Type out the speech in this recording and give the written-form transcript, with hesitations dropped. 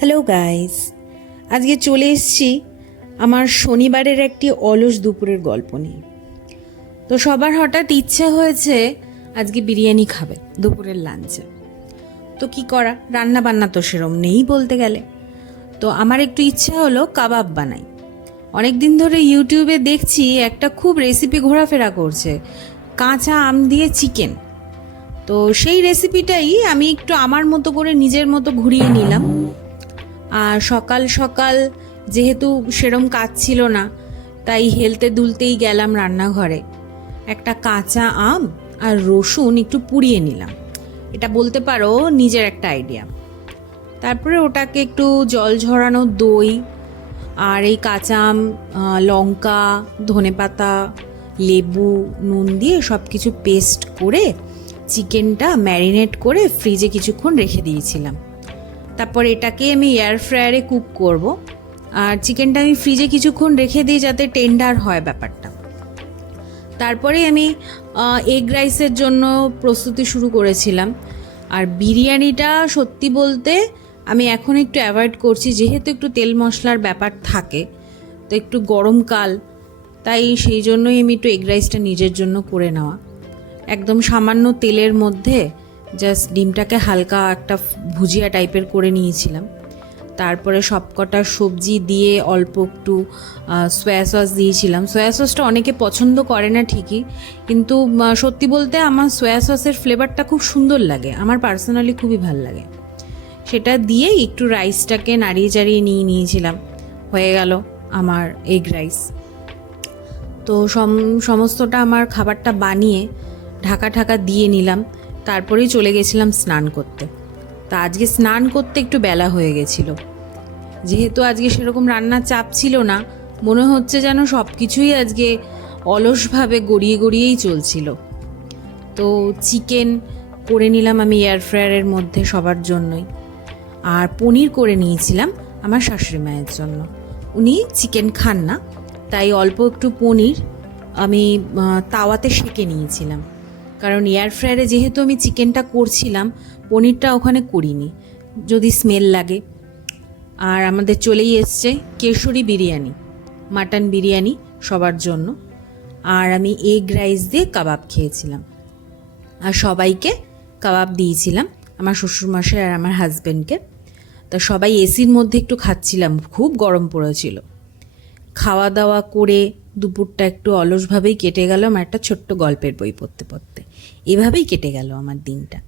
Hello guys, আজকে চলে এসেছি আমার শনিবারের একটি অলস দুপুরের গল্প নিয়ে। তো সবার হঠাৎ ইচ্ছে হয়েছে আজকে বিরিয়ানি খাবে দুপুরের লাঞ্চে। তো কি করা, রান্না বান্না তো সেরম নেই বলতে গেলে। তো আমার একটু ইচ্ছে হলো কাবাব বানাই। অনেক দিন ধরে ইউটিউবে দেখছি একটা খুব রেসিপি ঘোরাফেরা করছে, কাঁচা আম দিয়ে চিকেন। তো সেই রেসিপিটাই আমি একটু আমার মতো করে নিজের মতো ঘুরিয়ে নিলাম। আর সকাল সকাল যেহেতু সেরম কাজ ছিল না, তাই হেলতে দুলতেই গেলাম রান্নাঘরে। একটা কাঁচা আম আর রসুন একটু পুড়িয়ে নিলাম, এটা বলতে পারো নিজের একটা আইডিয়া। তারপরে ওটাকে একটু জল ঝরানো দই আর এই কাঁচা আম, লঙ্কা, ধনেপাতা, লেবু, নুন দিয়ে সব কিছু পেস্ট করে চিকেনটা ম্যারিনেট করে ফ্রিজে কিছুক্ষণ রেখে দিয়েছিলাম। তারপর এটাকে আমি এয়ার ফ্রায়ারে কুক করব। আর চিকেনটা আমি ফ্রিজে কিছুক্ষণ রেখে দিই যাতে টেন্ডার হয় ব্যাপারটা। তারপরে আমি এগ রাইসের জন্য প্রস্তুতি শুরু করেছিলাম। আর বিরিয়ানিটা সত্যি বলতে আমি এখন একটু অ্যাভয়েড করছি, যেহেতু একটু তেল মশলার ব্যাপার থাকে, তো একটু গরমকাল, তাই সেই জন্যই আমি একটু এগ রাইসটা নিজের জন্য করে নেওয়া। একদম সামান্য তেলের মধ্যে জাস্ট ডিমটাকে হালকা একটা ভুজিয়া টাইপের করে নিয়েছিলাম। তারপরে সবকটা সবজি দিয়ে অল্প একটু সয়া সস দিয়েছিলাম। সয়া সসটা অনেকে পছন্দ করে না ঠিকই, কিন্তু সত্যি বলতে আমার সয়া সসের ফ্লেভারটা খুব সুন্দর লাগে, আমার পার্সোনালি খুবই ভালো লাগে। সেটা দিয়ে একটু রাইসটাকে নাড়িয়ে চাড়িয়ে নিয়েছিলাম। হয়ে গেল আমার এগ রাইস। তো সমস্তটা আমার খাবারটা বানিয়ে ঢাকা দিয়ে নিলাম। তারপরেই চলে গেছিলাম স্নান করতে। তা আজকে স্নান করতে একটু বেলা হয়ে গেছিল, যেহেতু আজকে সেরকম রান্নার চাপ ছিল না। মনে হচ্ছে যেন সব কিছুই আজকে অলসভাবে গড়িয়েই চলছিল। তো চিকেন করে নিলাম আমি এয়ার ফ্রায়ারের মধ্যে সবার জন্যই। আর পনির করে নিয়েছিলাম আমার শাশুড়ি মায়ের জন্য, উনি চিকেন খান না, তাই অল্প একটু পনির আমি তাওয়াতে সেঁকে নিয়েছিলাম। কারণ এয়ার ফ্রায়ারে যেহেতু আমি চিকেনটা করছিলাম, পনিরটা ওখানে করিনি, যদি স্মেল লাগে। আর আমাদের চলেই এসছে কেশরি বিরিয়ানি, মাটন বিরিয়ানি সবার জন্য। আর আমি এগ রাইস দিয়ে কাবাব খেয়েছিলাম। আর সবাইকে কাবাব দিয়েছিলাম, আমার শ্বশুরমশাই আর আমার হাজব্যান্ডকে। তা সবাই এসির মধ্যে একটু খাচ্ছিলাম, খুব গরম পড়েছিল। খাওয়া দাওয়া করে দুপুরটা একটু অলসভাবেই কেটে গেল আমার একটা ছোট্ট গল্পের বই পড়তে। এভাবেই কেটে গেল আমার দিনটা।